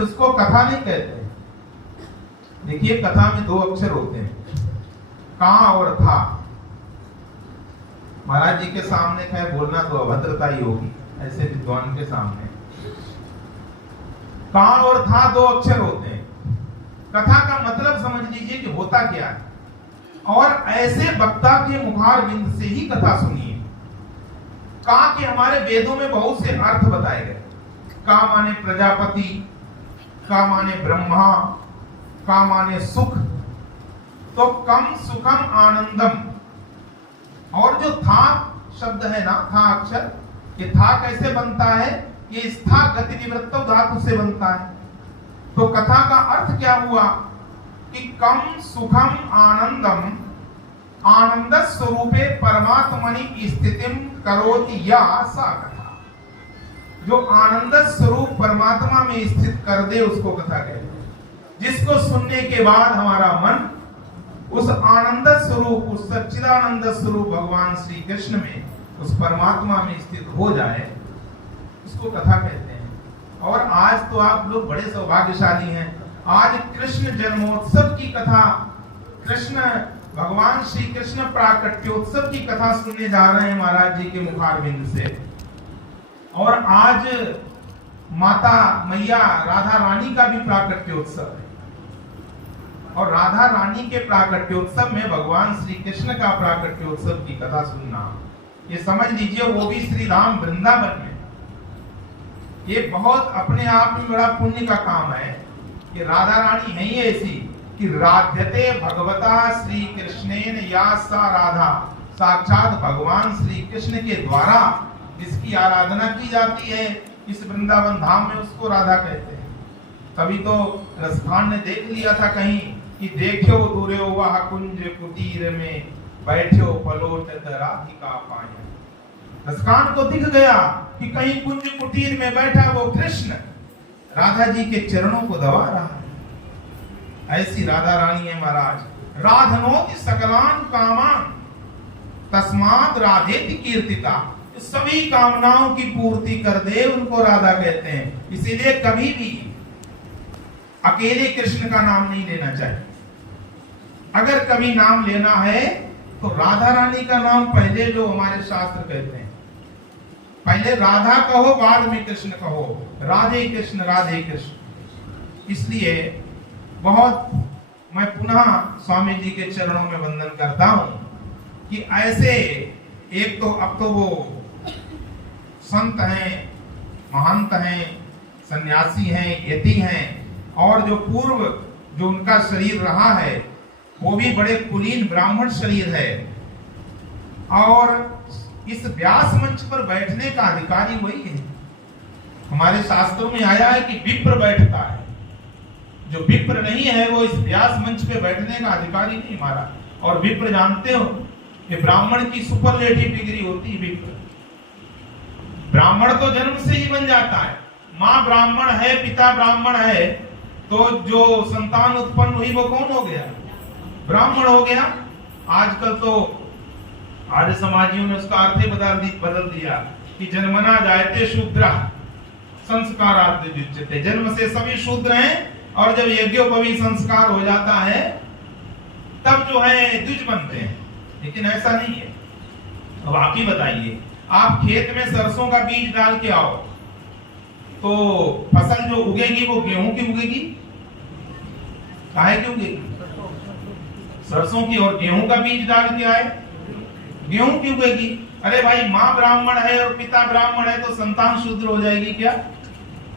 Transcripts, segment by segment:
फिर उसको कथा नहीं कहते। देखिए कथा में 2 अक्षर होते हैं, का और था। महाराज जी के सामने खैर बोलना तो अभद्रता ही होगी, ऐसे विद्वान के सामने। का और था 2 अक्षर होते हैं। कथा का मतलब समझ लीजिए कि होता क्या है, और ऐसे वक्ता के मुखार बिंद से ही कथा सुनिए। का के हमारे वेदों में बहुत से अर्थ बताए गए। का माने प्रजापति, का माने ब्रह्मा, का माने सुख, तो कम सुखम आनंदम। और जो था शब्द है ना, था अक्षर, ये था कैसे बनता है? ये स्था गति निवृत्त धातु से बनता है। तो कथा का अर्थ क्या हुआ कि कम सुखम आनंदम, आनंद स्वरूपे परमात्मनि स्थितिम करोति या सा कथा। जो आनंद स्वरूप परमात्मा में स्थित कर दे उसको कथा कहते हैं। जिसको सुनने के बाद हमारा मन उस आनंद स्वरूप, उस सच्चिदानंद स्वरूप भगवान श्री कृष्ण में, उस परमात्मा में स्थित हो जाए, उसको कथा कहते हैं। और आज तो आप लोग बड़े सौभाग्यशाली हैं, आज कृष्ण जन्मोत्सव की कथा, कृष्ण भगवान श्री कृष्ण प्राकट्योत्सव की कथा सुनने जा रहे हैं महाराज जी के मुखारबिंद से। और आज माता मैया राधा रानी का भी प्राकट्योत्सव है, और राधा रानी के प्राकट्योत्सव में भगवान श्री कृष्ण का प्राकट्योत्सव की कथा सुनना, ये समझ लीजिए वो भी श्री धाम वृंदावन में, ये बहुत अपने आप में बड़ा पुण्य का काम है। कि राधा रानी है ही ऐसी कि राध्यते भगवता श्री कृष्णेन या सा राधा, साक्षात भगवान श्री कृष्ण के द्वारा जिसकी आराधना की जाती है इस वृंदावन धाम में, उसको राधा कहते हैं। तभी तो रसखान ने देख लिया था कहीं कि देखो दूरे वह कुंज कुटीर में बैठो पलोटत राधिका पाया। रसखान को दिख गया कि कहीं कुंज कुटीर में बैठा वो कृष्ण राधा जी के चरणों को दबा रहा है। ऐसी राधा रानी है महाराज। राधनोति सकलान कामान तस्मात् राधेति कीर्तिता। सभी कामनाओं की पूर्ति कर दे उनको राधा कहते हैं। इसीलिए कभी भी अकेले कृष्ण का नाम नहीं लेना चाहिए। अगर कभी नाम लेना है तो राधा रानी का नाम पहले, जो हमारे शास्त्र कहते हैं, पहले राधा कहो बाद में कृष्ण कहो, राधे कृष्ण राधे कृष्ण। इसलिए बहुत मैं पुनः स्वामी जी के चरणों में वंदन करता हूं कि ऐसे एक तो अब तो वो संत हैं, महंत हैं, सन्यासी हैं, यति हैं, और जो पूर्व जो उनका शरीर रहा है वो भी बड़े कुलीन ब्राह्मण शरीर है। और इस व्यास मंच पर बैठने का अधिकारी वही है। हमारे शास्त्रों में आया है कि विप्र बैठता है, जो विप्र नहीं है वो इस व्यास मंच पे बैठने का अधिकारी नहीं हमारा। और विप्र जानते हो कि ब्राह्मण की सुपरलेटिव डिग्री होती है विप्र। ब्राह्मण तो जन्म से ही बन जाता है, माँ ब्राह्मण है, पिता ब्राह्मण है, तो जो संतान उत्पन्न हुई वो कौन हो गया? ब्राह्मण हो गया। आजकल तो आर्य समाजियों ने उसका अर्थ ही बदल दिया कि जन्मना जायते शूद्र संस्काराद् द्विजुच्यते। जन्म से सभी शूद्र हैं, और जब यज्ञोपवीत संस्कार हो जाता है तब जो है द्विज बनते हैं। लेकिन ऐसा नहीं है। अब आप ही बताइए, आप खेत में सरसों का बीज डाल के आओ तो फसल जो उगेगी वो गेहूं की उगेगी? काहे की उगेगी? सरसों की। और गेहूं का बीज डाल के आए, गेहूं की उगेगी। अरे भाई, माँ ब्राह्मण है और पिता ब्राह्मण है तो संतान शूद्र हो जाएगी क्या?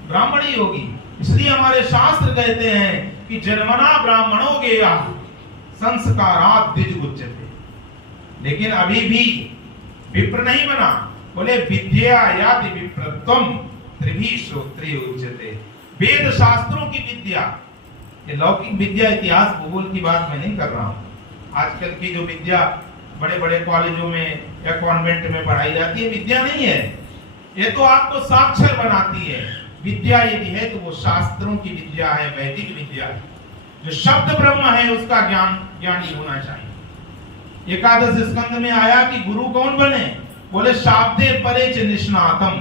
ब्राह्मण ही होगी। इसलिए हमारे शास्त्र कहते हैं कि जन्मना ब्राह्मणो गेया संस्काराद् द्विज उच्यते। लेकिन अभी भी विप्र नहीं बना। बोले विद्या यादि विप्रत्वम त्रिभी श्रोत्रिय उच्यते। वेद शास्त्रों की विद्या, ये लौकिक विद्या, इतिहास भूगोल की बात मैं नहीं कर रहा हूं। आजकल की जो विद्या बड़े बड़े कॉलेजों में या कॉन्वेंट में पढ़ाई जाती है, विद्या नहीं है। ये तो आपको साक्षर बनाती है। विद्या यदि है तो वो शास्त्रों की विद्या है, वैदिक विद्या। जो शब्द ब्रह्म है उसका ज्ञानी होना चाहिए। एकादश स्कंद में आया कि गुरु कौन बने? बोले शाब्दे परे च निष्णातम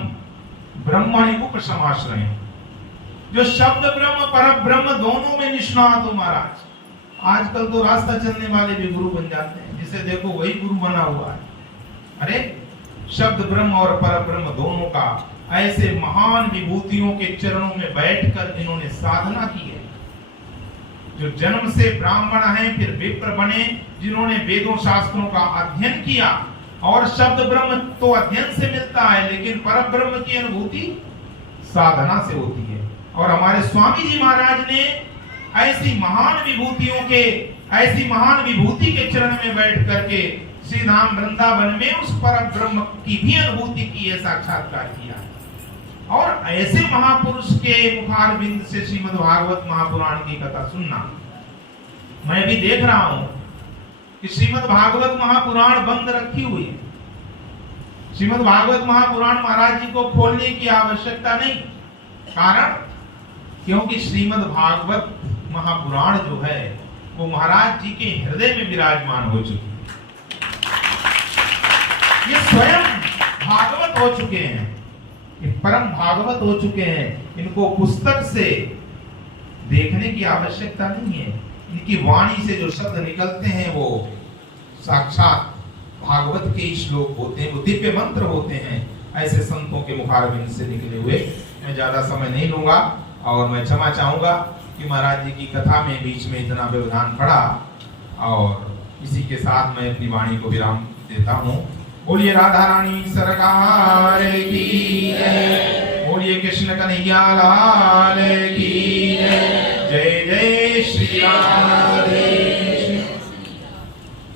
ब्रह्मणि उपशमाश्रय। जो शब्द ब्रह्म पर ब्रह्म दोनों में निष्णात हो महाराज। आजकल तो रास्ता चलने वाले भी गुरु बन जाते हैं, जिसे देखो वही गुरु बना हुआ है। अरे शब्द ब्रह्म और पर ब्रह्म दोनों का ऐसे महान विभूतियों के चरणों में बैठकर इन्होंने साधना की है। जो जन्म से ब्राह्मण हैं, फिर विप्र बने, जिन्होंने वेदों शास्त्रों का अध्ययन किया। और शब्द ब्रह्म तो अध्ययन से मिलता है, लेकिन पर ब्रह्म की अनुभूति साधना से होती है। और हमारे स्वामी जी महाराज ने ऐसी महान विभूति के चरण में बैठ करके श्री धाम वृंदावन में उस पर ब्रह्म की भी अनुभूति की है, साक्षात्कार किया। और ऐसे महापुरुष के मुखारविंद से श्रीमद् भागवत महापुराण की कथा सुनना, मैं भी देख रहा हूं कि श्रीमद् भागवत महापुराण बंद रखी हुई है। श्रीमद् भागवत महापुराण महाराज जी को खोलने की आवश्यकता नहीं। कारण क्योंकि श्रीमद् भागवत महापुराण जो है वो महाराज जी के हृदय में विराजमान हो चुकी है। ये स्वयं भागवत हो चुके हैं, ये परम भागवत हो चुके हैं। इनको पुस्तक से देखने की आवश्यकता नहीं है। इनकी वाणी से जो शब्द निकलते हैं वो साक्षात भागवत के श्लोक होते हैं, वो दिव्य मंत्र होते हैं। ऐसे संतों के मुखारविंद से निकले हुए। मैं ज्यादा समय नहीं लूंगा और मैं क्षमा चाहूंगा कि महाराज जी की कथा में बीच में इतना व्यवधान पड़ा, और इसी के साथ मैं अपनी वाणी को विराम देता हूँ। बोलिए राधा रानी सरकार की जय, बोलिए कृष्ण कन्हैया लाल की जय। जय जय श्री राम।